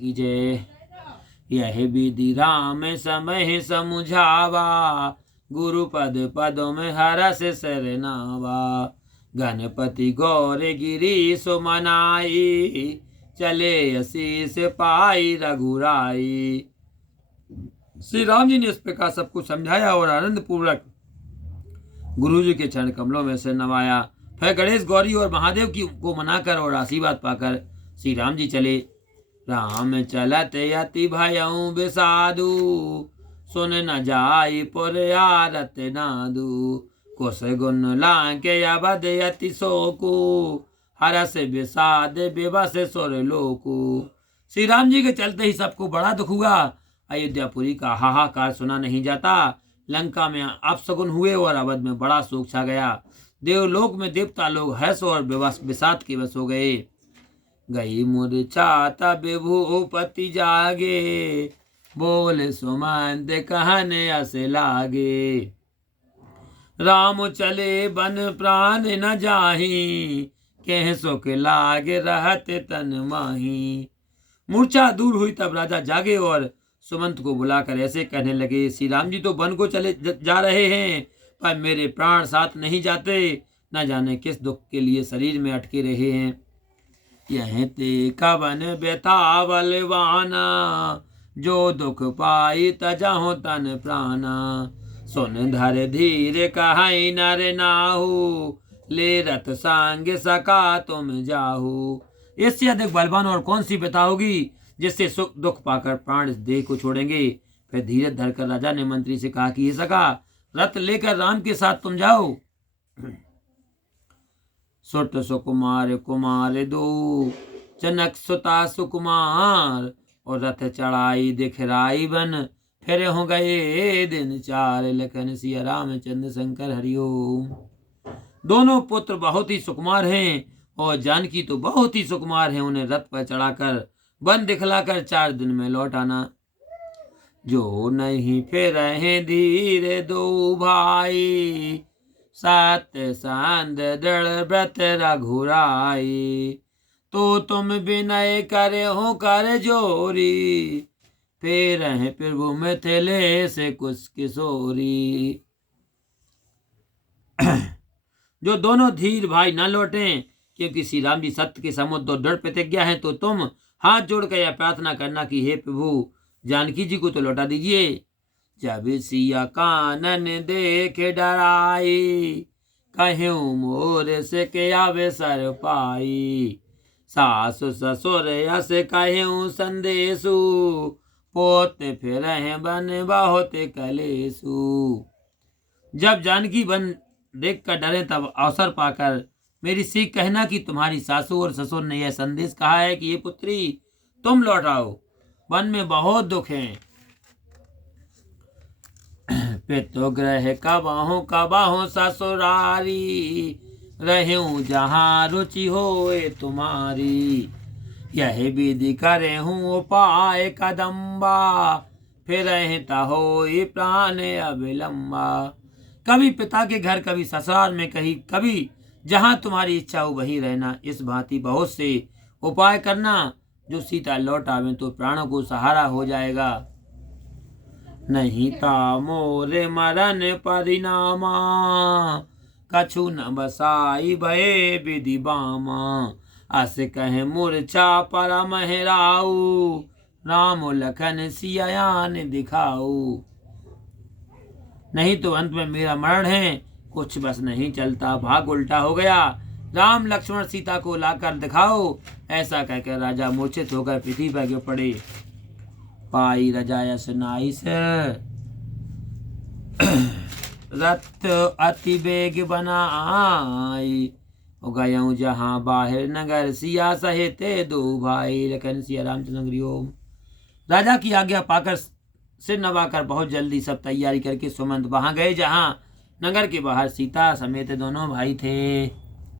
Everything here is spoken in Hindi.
की जय। यह विधि राम समय समुझावा, गुरुपद पदों में हरस सरनावा। गणपति गौर गिरी सुमनाई, चले आशीष पाई रघुराई। श्री राम जी ने इस प्रकार सबको समझाया और आनंद पूर्वक गुरु जी के चरण कमलों में से नवाया। फिर गणेश गौरी और महादेव की को मनाकर और आशीर्वाद पाकर श्री राम जी चले। राम चलत यति भयउ बिसाधु, सुन न जाई पुर आरत नादु। कुश गुण लांके अवध यति शोकु, हरस विषाद विवश सुर लोकु। श्री राम जी के चलते ही सबको बड़ा दुख हुआ। अयोध्यापुरी का हाहाकार सुना नहीं जाता। लंका में अपशगुन हुए और अवध में बड़ा शोक छा गया। देवलोक में देवता लोग हर्ष और विषाद के वश हो गए। गई मूर्छा तब भूपति जागे, बोल सुमंत कहने अस लागे। राम चले बन प्राण न जाही, कह सुख लागे रहत तन माही। मूर्छा दूर हुई तब राजा जागे और सुमंत को बुलाकर ऐसे कहने लगे, श्री राम जी तो वन को चले जा रहे हैं, पर मेरे प्राण साथ नहीं जाते। न जाने किस दुख के लिए शरीर में अटके रहे हैं। यह ते कवन व्यथा बलवाना, जो दुख पाई तजहु तन प्राणा। सुन धर धीर कहाई नर नाहु, ले रत सांग सका तुम जाहु। इससे अधिक बलवान और कौन सी व्यथा होगी जिससे सुख दुख पाकर प्राण इस देह को छोड़ेंगे। फिर धीरज धरकर राजा ने मंत्री से कहा कि ये सका, रथ लेकर राम के साथ तुम जाओ। सुत सुकुमार कुमार दो, जनक सुता सुकुमार। और रथ चढ़ाई दिखराई बन, फिर हो गए दिन चार। लखन सिया रामचंद्र शंकर हरिओम। दोनों पुत्र बहुत ही सुकुमार हैं और जानकी तो बहुत ही सुकुमार हैं। उन्हें रथ पर चढ़ाकर वन दिखलाकर 4 दिन में लौट आना। जो नहीं फिर हैं धीरे दो भाई, सत्य सांद दृढ़ व्रत रघुराई। तो तुम विनय करे हो कर जोरी, फिर हैं प्रभु मिथिले से कुछ किशोरी। जो दोनों धीर भाई न लौटें, क्योंकि श्री राम जी सत्य के समुद्र और दृढ़ प्रतिज्ञा है, तो तुम हाथ जोड़कर यह प्रार्थना करना कि हे प्रभु जानकी जी को तो लौटा दीजिए। जब सिया कानन देख डराई, कहूँ मोर से के आवे सर पाई। सास ससुर यस कहूँ संदेशु, पोते फिर बन बहुत कलेसु। जब जानकी बन देख कर डरे तब अवसर पाकर मेरी सीख कहना कि तुम्हारी सासू और ससुर ने यह संदेश कहा है कि ये पुत्री तुम लौट आओ, वन में बहुत दुख है। पितु ग्रह कबाहो ससुरारी, रहूं जहाँ रुचि होए तुम्हारी। यह विधि करे हूँ उपाय कदम्बा, फिर रहता हो प्राण अविलंबा। कभी पिता के घर, कभी ससुराल में, कभी जहाँ तुम्हारी इच्छा हो वहीं रहना। इस भांति बहुत से उपाय करना, जो सीता लौट आवे तो प्राणों को सहारा हो जाएगा। नहीं ता मोरे मरण परिणामा, कछु न बसाई भये विधि बामा। अस कह मूर्छा परम हेराऊ, राम लखन सियान दिखाऊ। नहीं तो अंत में मेरा मरण है, कुछ बस नहीं चलता, भाग उल्टा हो गया। राम लक्ष्मण सीता को लाकर दिखाओ। ऐसा कहकर राजा मूर्छित होकर पृथ्वी पर गिर पड़े। पाई रजायस नाइस, रथ अति बेग बनाई। गयऊ जहाँ बाहर नगर, सिया सहित दो भाई। लखन सिया रामचंद्र ओम। राजा की आज्ञा पाकर सिर नवाकर बहुत जल्दी सब तैयारी करके सुमंत वहां गए जहां नगर के बाहर सीता समेत दोनों भाई थे।